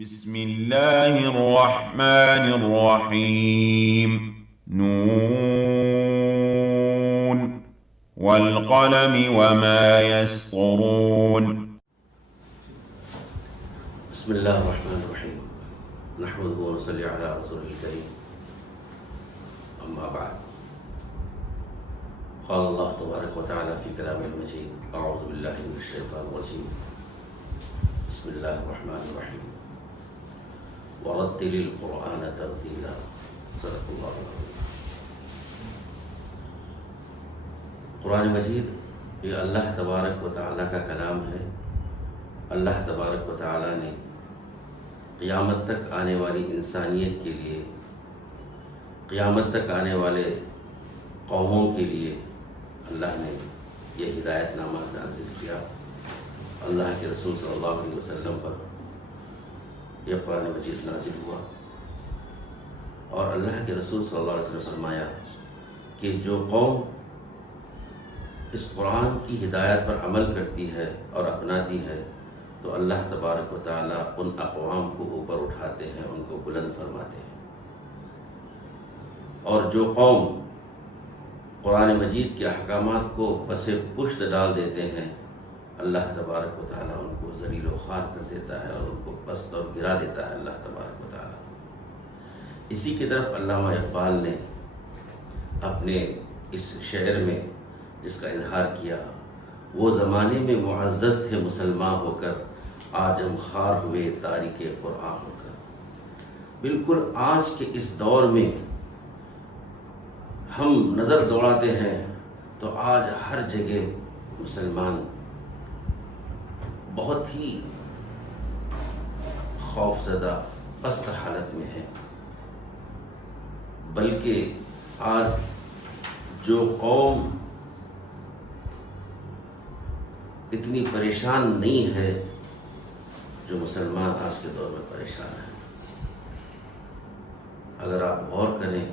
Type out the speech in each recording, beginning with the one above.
بسم الله الرحمن الرحيم. نون والقلم وما يسطرون. بسم الله الرحمن الرحيم نحمده ونصلي على رسوله الكريم أما بعد قال الله تبارك وتعالى في كلامه المجيد أعوذ بالله من الشيطان الرجيم بسم الله الرحمن الرحيم ورتل القرآن ترتيلا صدق الله العظيم. قرآن مجید یہ اللہ تبارک و تعالیٰ کا کلام ہے. اللہ تبارک و تعالیٰ نے قیامت تک آنے والی انسانیت کے لیے، قیامت تک آنے والے قوموں کے لیے اللہ نے یہ ہدایت نامہ نازل کیا. اللہ کے رسول صلی اللہ علیہ وسلم پر یہ قرآن مجید نازل ہوا اور اللہ کے رسول صلی اللہ علیہ وسلم نے فرمایا کہ جو قوم اس قرآن کی ہدایت پر عمل کرتی ہے اور اپناتی ہے تو اللہ تبارک و تعالیٰ ان اقوام کو اوپر اٹھاتے ہیں، ان کو بلند فرماتے ہیں. اور جو قوم قرآن مجید کے احکامات کو پس پشت ڈال دیتے ہیں اللہ تبارک و تعالیٰ ان کو ذلیل و خوار کر دیتا ہے اور ان کو پست اور گرا دیتا ہے اللہ تبارک و تعالیٰ. اسی کی طرف علامہ اقبال نے اپنے اس شعر میں جس کا اظہار کیا، وہ زمانے میں معزز تھے مسلمان ہو کر، آج ہم خوار ہوئے تاریک قرآن ہو کر. بالکل آج کے اس دور میں ہم نظر دوڑاتے ہیں تو آج ہر جگہ مسلمان بہت ہی خوف زدہ پست حالت میں ہیں. بلکہ آج جو قوم اتنی پریشان نہیں ہے جو مسلمان آج کے دور میں پریشان ہیں. اگر آپ غور کریں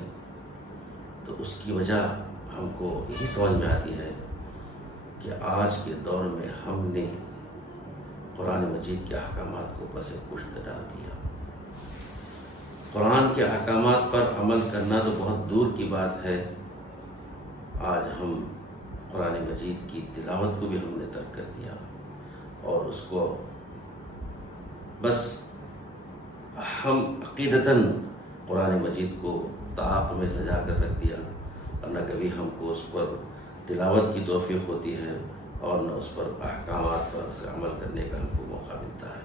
تو اس کی وجہ ہم کو یہی سمجھ میں آتی ہے کہ آج کے دور میں ہم نے قرآن مجید کے احکامات کو پس پشت ڈال دیا. قرآن کے احکامات پر عمل کرنا تو بہت دور کی بات ہے، آج ہم قرآن مجید کی تلاوت کو بھی ہم نے ترک کر دیا اور اس کو بس ہم عقیدتاً قرآن مجید کو طاق میں سجا کر رکھ دیا اور نہ کبھی ہم کو اس پر تلاوت کی توفیق ہوتی ہے اور نہ اس پر احکامات پر عمل کرنے کا ہم کو موقع ملتا ہے.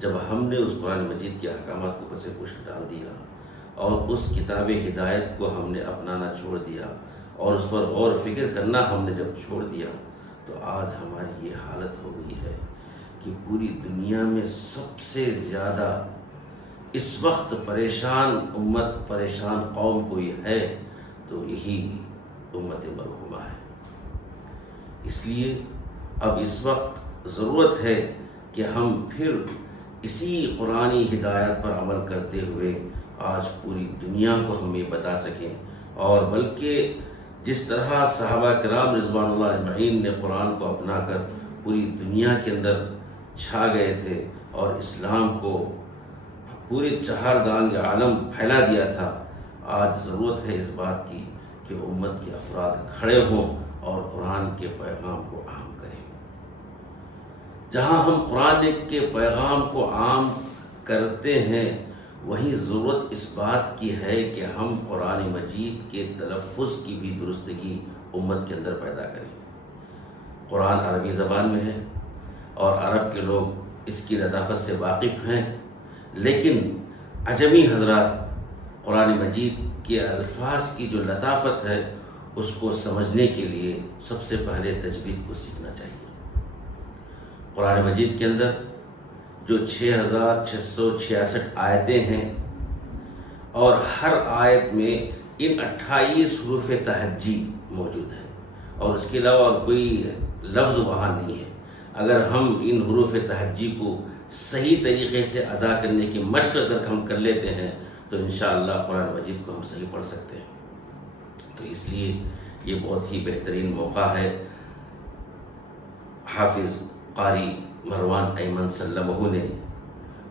جب ہم نے اس قرآن مجید کے احکامات کو پس پشت ڈال دیا اور اس کتاب ہدایت کو ہم نے اپنانا چھوڑ دیا اور اس پر غور و فکر کرنا ہم نے جب چھوڑ دیا تو آج ہماری یہ حالت ہو گئی ہے کہ پوری دنیا میں سب سے زیادہ اس وقت پریشان امت، پریشان قوم کوئی ہے تو یہی امت مرحومہ ہے. اس لیے اب اس وقت ضرورت ہے کہ ہم پھر اسی قرآنی ہدایت پر عمل کرتے ہوئے آج پوری دنیا کو ہم یہ بتا سکیں، اور بلکہ جس طرح صحابہ کرام رضوان اللہ اجمعین نے قرآن کو اپنا کر پوری دنیا کے اندر چھا گئے تھے اور اسلام کو پورے چہاردانگ عالم پھیلا دیا تھا، آج ضرورت ہے اس بات کی کہ امت کے افراد کھڑے ہوں اور قرآن کے پیغام کو عام کریں. جہاں ہم قرآن کے پیغام کو عام کرتے ہیں وہیں ضرورت اس بات کی ہے کہ ہم قرآن مجید کے تلفظ کی بھی درستگی امت کے اندر پیدا کریں. قرآن عربی زبان میں ہے اور عرب کے لوگ اس کی لطافت سے واقف ہیں، لیکن عجمی حضرات قرآن مجید کے الفاظ کی جو لطافت ہے اس کو سمجھنے کے لیے سب سے پہلے تجوید کو سیکھنا چاہیے. قرآن مجید کے اندر جو 6666 آیتیں ہیں اور ہر آیت میں ان 28 حروف تہجی موجود ہیں اور اس کے علاوہ کوئی لفظ وہاں نہیں ہے. اگر ہم ان حروف تہجی کو صحیح طریقے سے ادا کرنے کی مشق اگر ہم کر لیتے ہیں تو انشاءاللہ قرآن مجید کو ہم صحیح پڑھ سکتے ہیں. تو اس لیے یہ بہت ہی بہترین موقع ہے. حافظ قاری مروان ایمن سلمہ نے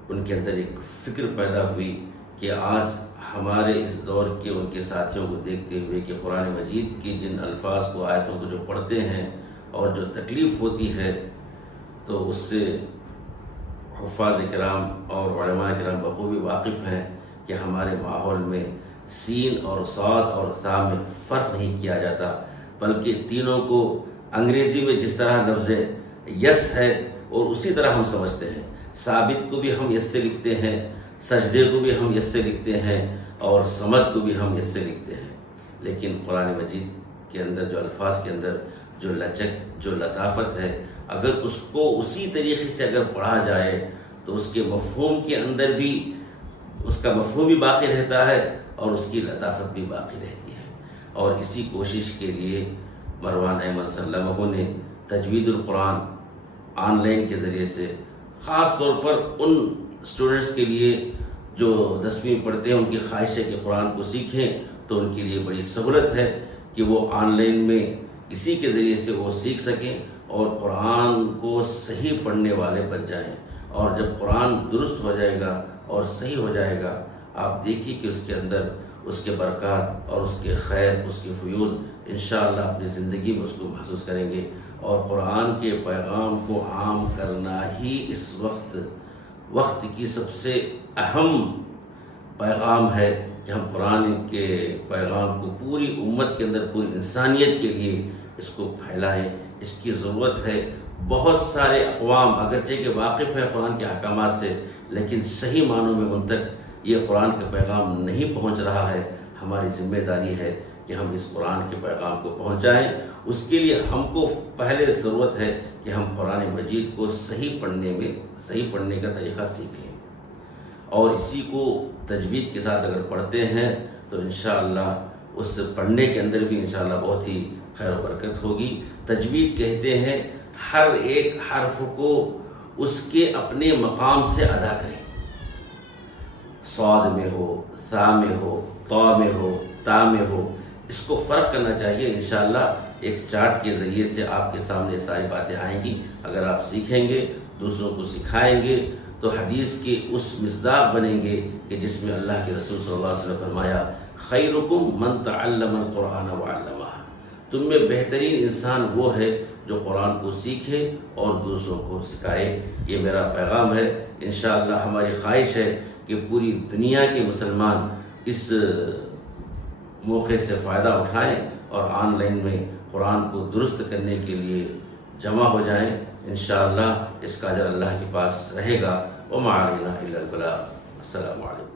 ان کے اندر ایک فکر پیدا ہوئی کہ آج ہمارے اس دور کے ان کے ساتھیوں کو دیکھتے ہوئے کہ قرآن مجید کی جن الفاظ کو آیتوں کو جو پڑھتے ہیں اور جو تکلیف ہوتی ہے تو اس سے حفاظ کرام اور علماء کرام بخوبی واقف ہیں کہ ہمارے ماحول میں سین اور صاد اور ثا میں فرق نہیں کیا جاتا، بلکہ تینوں کو انگریزی میں جس طرح لفظ یس ہے اور اسی طرح ہم سمجھتے ہیں، ثابت کو بھی ہم یس سے لکھتے ہیں، سجدے کو بھی ہم یس سے لکھتے ہیں اور سمد کو بھی ہم یس سے لکھتے ہیں، لیکن قرآن مجید کے اندر جو الفاظ کے اندر جو لچک جو لطافت ہے، اگر اس کو اسی طریقے سے اگر پڑھا جائے تو اس کے مفہوم کے اندر بھی اس کا مفہوم بھی باقی رہتا ہے اور اس کی لطافت بھی باقی رہتی ہے۔ اور اسی کوشش کے لیے مروان احمد صلی اللہ علیہ وسلم نے تجوید القرآن آن لائن کے ذریعے سے خاص طور پر ان اسٹوڈنٹس کے لیے جو 10ویں پڑھتے ہیں، ان کی خواہش ہے کہ قرآن کو سیکھیں، تو ان کے لیے بڑی سہولت ہے کہ وہ آن لائن میں اسی کے ذریعے سے وہ سیکھ سکیں اور قرآن کو صحیح پڑھنے والے بن جائیں۔ اور جب قرآن درست ہو جائے گا اور صحیح ہو جائے گا، آپ دیکھیے کہ اس کے اندر اس کے برکات اور اس کے خیر، اس کے فیوز انشاءاللہ اپنی زندگی میں اس کو محسوس کریں گے۔ اور قرآن کے پیغام کو عام کرنا ہی اس وقت کی سب سے اہم پیغام ہے کہ ہم قرآن کے پیغام کو پوری امت کے اندر، پوری انسانیت کے لیے اس کو پھیلائیں۔ اس کی ضرورت ہے۔ بہت سارے اقوام اگرچہ کہ واقف ہیں قرآن کے احکامات سے، لیکن صحیح معنوں میں ان تک یہ قرآن کا پیغام نہیں پہنچ رہا ہے۔ ہماری ذمہ داری ہے کہ ہم اس قرآن کے پیغام کو پہنچائیں۔ اس کے لیے ہم کو پہلے ضرورت ہے کہ ہم قرآن مجید کو صحیح پڑھنے کا طریقہ سیکھ لیں، اور اسی کو تجوید کے ساتھ اگر پڑھتے ہیں تو انشاءاللہ اس پڑھنے کے اندر بھی انشاءاللہ بہت ہی خیر و برکت ہوگی۔ تجوید کہتے ہیں ہر ایک حرف کو اس کے اپنے مقام سے ادا کریں، صاد میں ہو، ثا میں ہو، طا میں ہو، تا میں ہو، اس کو فرق کرنا چاہیے۔ انشاءاللہ ایک چارٹ کے ذریعے سے آپ کے سامنے ساری باتیں آئیں گی۔ اگر آپ سیکھیں گے، دوسروں کو سکھائیں گے، تو حدیث کے اس مصداق بنیں گے کہ جس میں اللہ کے رسول صلی اللہ علیہ وسلم نے فرمایا خیرکم من تعلم القرآن وعلمہ، تم میں بہترین انسان وہ ہے جو قرآن کو سیکھے اور دوسروں کو سکھائے۔ یہ میرا پیغام ہے۔ انشاءاللہ ہماری خواہش ہے کہ پوری دنیا کے مسلمان اس موقع سے فائدہ اٹھائیں اور آن لائن میں قرآن کو درست کرنے کے لیے جمع ہو جائیں۔ انشاءاللہ اس کا اجر اللہ کے پاس رہے گا۔ وما علینا الا البلاغ۔ السلام علیکم۔